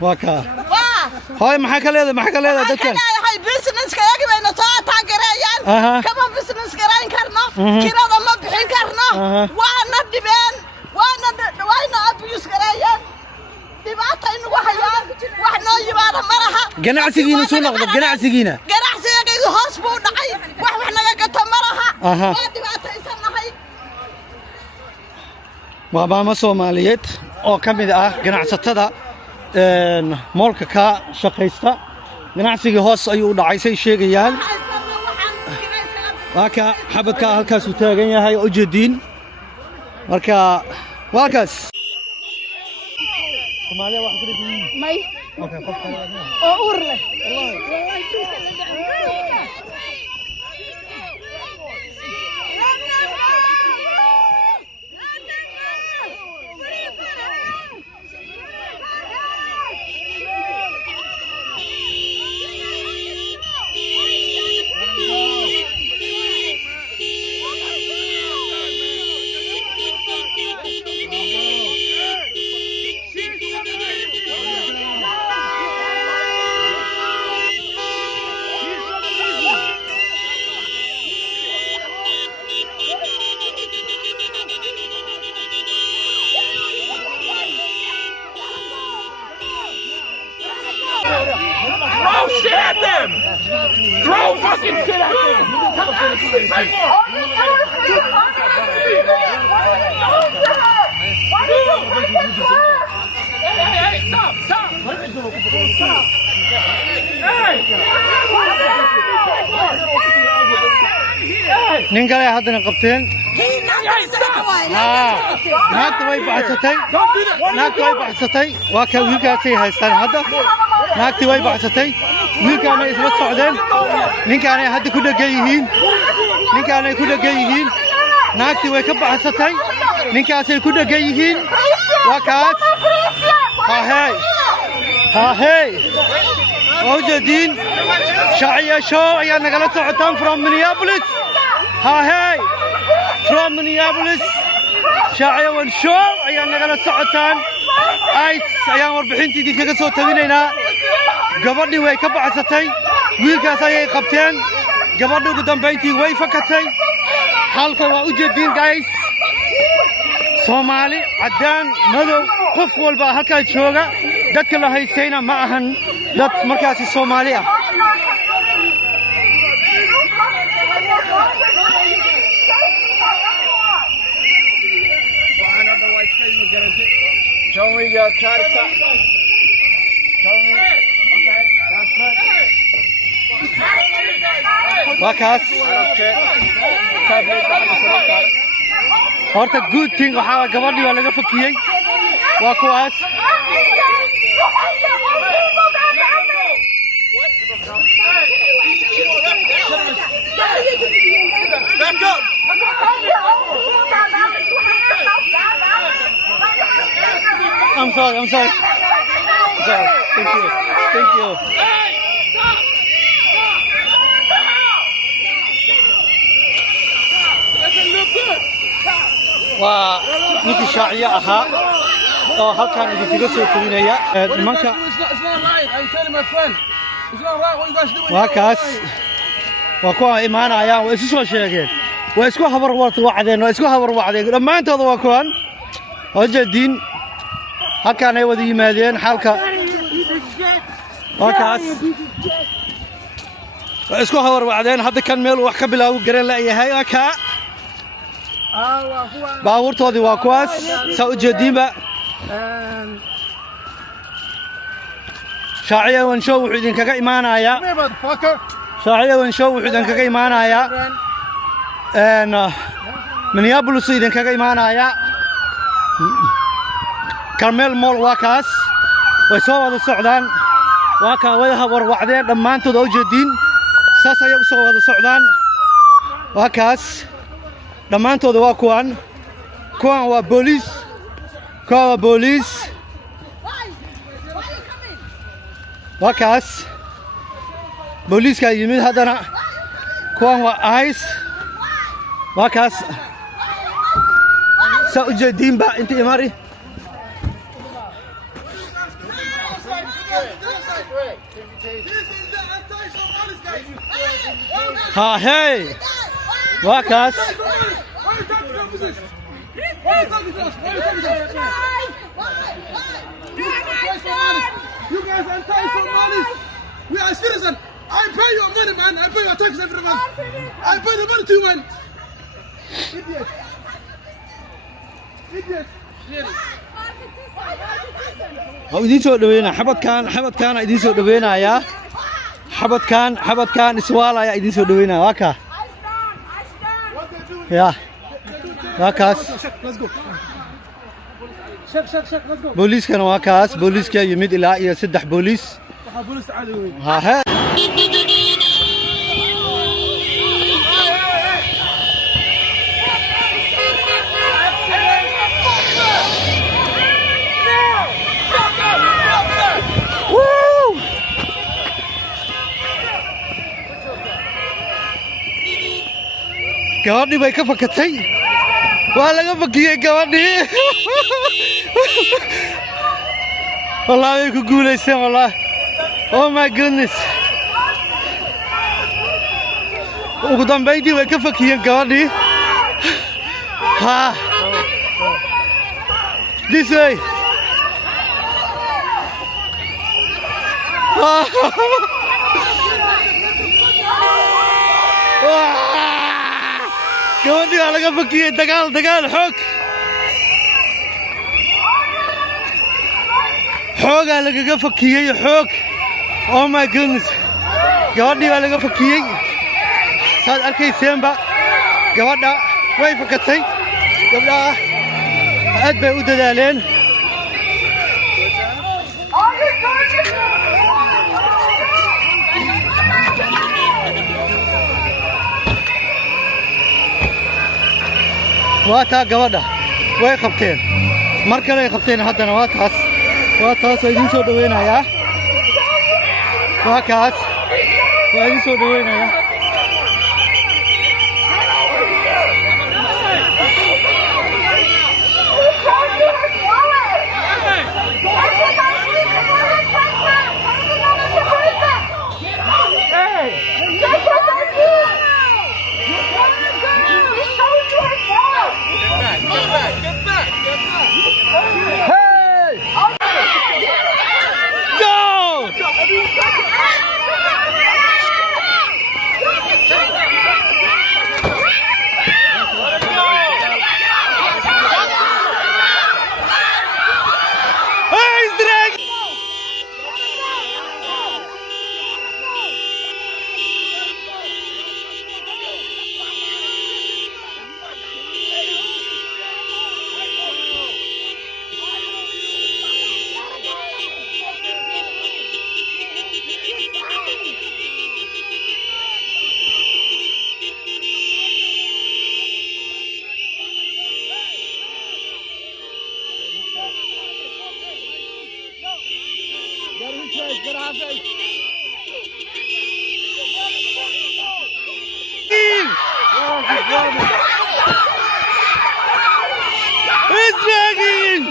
واكا هاي محاكا ليدا دكان هاي بيزنس كياكي بينا صوتان كريان كما بيزنس كرين كرنا كيرادا ما بحين كرنا وانا دبين وانا أبيوس كريان دبعتا إنو وحيان وحنا يبانا مرها جناعسينا سو نقد جناعسينا هوس بو دحي وحنا قتا مرها ما دبعتا إسانا هاي واباما سوماليات oo kamid ah ganacsatada moolka ka shaqeysta ganacsiga hoos ayuu dhacay say sheegayaan waaka xabadka halkaas uu taagan yahay oo jeedin marka waakaas Soomaaliya wax ku dhigay may oo uur leh Throw shit at them! Throw fucking shit at them! Hey, stop! Stop! nin kale haddana qabteen naagta way baxsatay waa ka wiilkaasay haystaan hadda naagtii way baxsatay wiilkaanay isla socdeen ninkaanay hadda ku dhegan yihiin naagtii way ka baxsatay ninkaasay ku dhegan yihiin waa kaas haahey oo jeedin shacaya show ayaa nagala socotaan from Minneapolis haahey from Minneapolis shacaya wan show ayaa nagala socotaan ice ayaan warbixintii kaga soo tabinaynaa gabadhii way ka baxsatay wiilkaas ayay qabteen gabadhu ugu dambeyntii way fakatay halka waa u jeedin guys Soomaali cadaan madow qof walba halka jooga dadka la haystayna ma ahan dad markaasi Soomaali ah Show me your card. Show me. Okay, that's right. Wakas. Horta good thing waxa gabadhii waa laga fakiyay. Waa kuwaas. Back up. I'm sorry. Thank you. waa ninkii shaaciye ahaa oo halkaan idinkaga soo talinaya nimanka waa kaas waa kuwa imaanayaan waa isu soo sheegeen waa isku habar wacdeen dhammaantooda waa kuwan oo jeedin halkaan ay wada yimaadeen xalka waa kaas waa isku habar wacdeen hadda kan meel wax ka bilaabu garan la yahay waa ka baabuurtoodii waa kuwaas saa u jeediinba shaaciye wan show wuxuu idinkaga imaanayaa Minneapolis idinkaga imaanayaa Carmel Mall waa kaas way soo wada socdaan waa ka wada habar wacdeen dhammaantood oo jeediin saas ayay u soo wada socdaan waa kaas dhammaantooda waa kuwan waa booliis waa kaas booliiska yimid haddana kuwan waa ice waa kaas saa u jeediinba inta imari ها هي واكاس You guys are anti-Somalis. We are citizens. I pay your money, man. I pay your tax every month. I pay the money to you, man. Idiot. Idiot. Really. هو يدين سو دوينا حبط كان يدين سو دوينا يا حبط كان سوالا يا يدين سو دوينا واكا يا واكاس بوليس كان واكاس بوليس كان يمد إلى يسدح بوليس ها gabadhii bay ka fakatay waa laga fakiyay gabadhii wallahi way ku guuleysteen wallahi oh my goodness ugu dambeyntii way ka fakiyeen gabadhii ha this way gabadhii waa laga fakiyay dagaal xoogaa lagaga fakiyey xoog oh my goodness gabadhii waa laga fakiyey saad arkayseenba gabadha way fakatay gabdhaha aad bay u dadaaleen waa taa gabadha way qabteen mar kale ay qabteen haddana waa taas oo idiin soo dhaweynayaa waa kaas waa idiin soo dhaweynayaa It's dragging!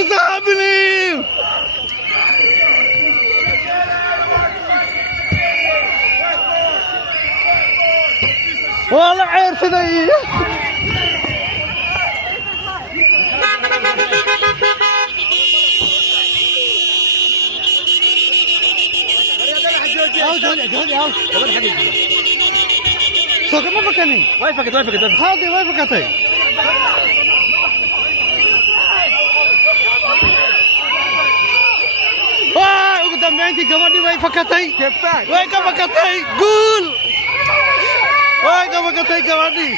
What's happening? والله عارف ذي So kenapa kan ni? Wifi kita. Hadi wifi katay. Wah, ugu dambeyntii gabadhii way fakatay. Way ka fakatay. Guul. Way ka fakatay gabadhii.